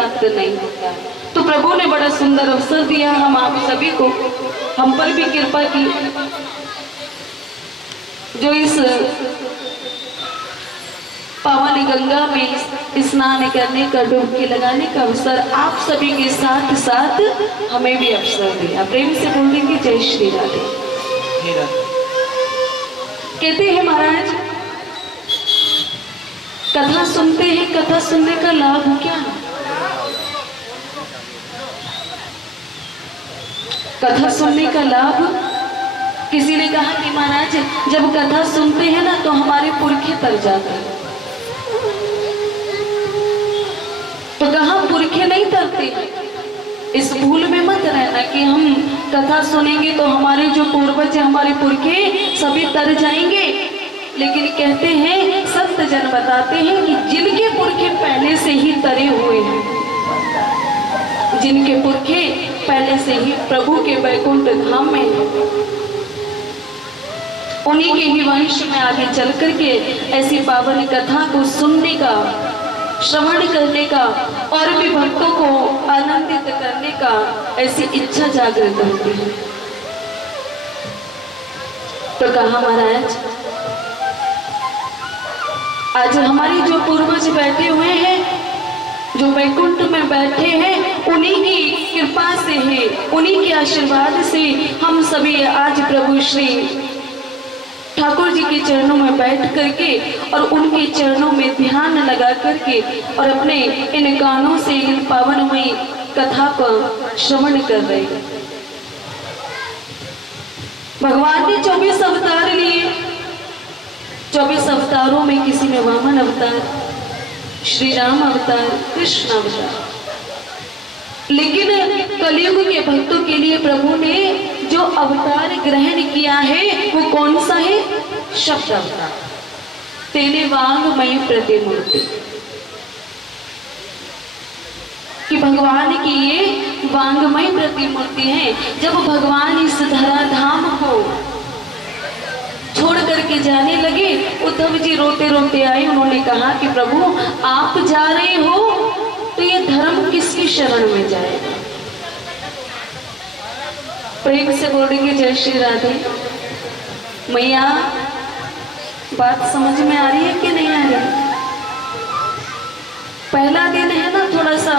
प्राप्त नहीं होता। तो प्रभु ने बड़ा सुंदर अवसर दिया हम आप सभी को, हम पर भी कृपा की, जो इस पावन गंगा में स्नान करने का, डुबकी लगाने का अवसर आप सभी के साथ साथ हमें भी अवसर दिया। प्रेम से बोल देंगे जय श्री राधे। कहते हैं महाराज, कथा सुनते हैं, कथा सुनने का लाभ क्या है? कथा सुनने का लाभ, किसी ने कहा कि महाराज जब कथा सुनते हैं ना तो हमारे पुरखे तर जाते हैं। तो कहा पुरखे नहीं तरते, इस भूल में मत रहना कि हम कथा सुनेंगे तो हमारे जो पूर्वज, हमारे पुरखे सभी तर जाएंगे। लेकिन कहते हैं, संत जन बताते हैं कि जिनके पुरखे पहले से ही तरे हुए हैं, जिनके पुरखे पहले से ही प्रभु के वैकुंठ धाम में हैं, उन्हीं के ही वंश में आगे चल करके ऐसी पावन कथा को सुनने का, श्रवण करने का और भी भक्तों को आनंदित करने का ऐसी इच्छा जागृत होती है। तो कहा महाराज, आज हमारे जो पूर्वज बैठे हुए हैं, जो वैकुंठ में बैठे हैं, उन्हीं की कृपा से है, उन्हीं के आशीर्वाद से हम सभी आज प्रभु श्री ठाकुर जी के चरणों में बैठ करके और उनके चरणों में ध्यान लगा करके और अपने इन कानों से इन पावनमयी कथा को श्रवण कर रहे हैं। भगवान ने 24 अवतार लिए। 24 अवतारों में किसी ने वामन अवतार, श्री राम अवतार, कृष्ण अवतार, लेकिन कलयुग के भक्तों के लिए प्रभु ने जो अवतार ग्रहण किया है वो कौन सा है? शब्द अवतार। तेने वांगमयी प्रतिमूर्ति, कि भगवान की ये वांगमयी प्रतिमूर्ति है। जब भगवान इस धराधाम को छोड़ करके जाने लगे, उद्धव जी रोते रोते आए। उन्होंने कहा कि प्रभु आप जा रहे हो तो ये धर्म किसकी शरण में जाएगा? प्रेम से बोलेंगे जय श्री राधे। मैया, बात समझ में आ रही है कि नहीं आ रही? पहला दिन है ना, थोड़ा सा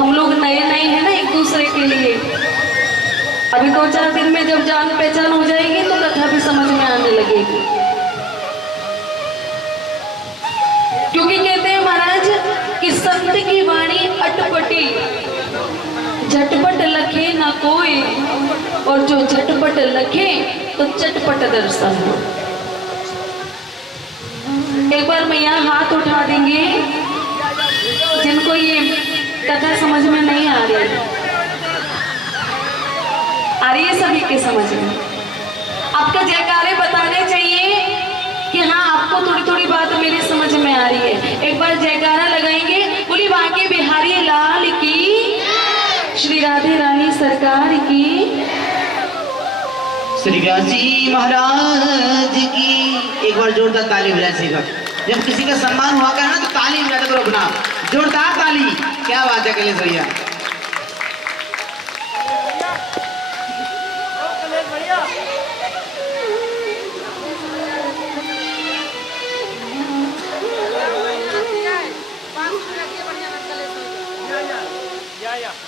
हम लोग नए नए हैं ना एक दूसरे के लिए। अभी 2-4 दिन में जब जान पहचान हो जाएगी तो कथा भी समझ में आने लगेगी। क्योंकि कहते हैं महाराज कि संत की वाणी अटपटी, झटपट लखे ना कोई, और जो झटपट लखे तो चटपट दर्शन हो। एक बार मैया हाथ उठा देंगे जिनको ये कथा समझ में नहीं आ रही है सभी के समझ में। आपका जयकारे बताने चाहिए कि हाँ आपको थोड़ी थोड़ी बात मेरी समझ में आ रही है। एक बार जयकारा लगाएंगे, बोली बांके बिहारी लाल की, श्री राधे रानी सरकार की, श्री व्यास जी महाराज की। एक बार जोरदार ताली बजाए। जब किसी का सम्मान हुआ करना तो ताली बजाते करो अपना, जोरदार ताली। क्या बात है कलेश भैया।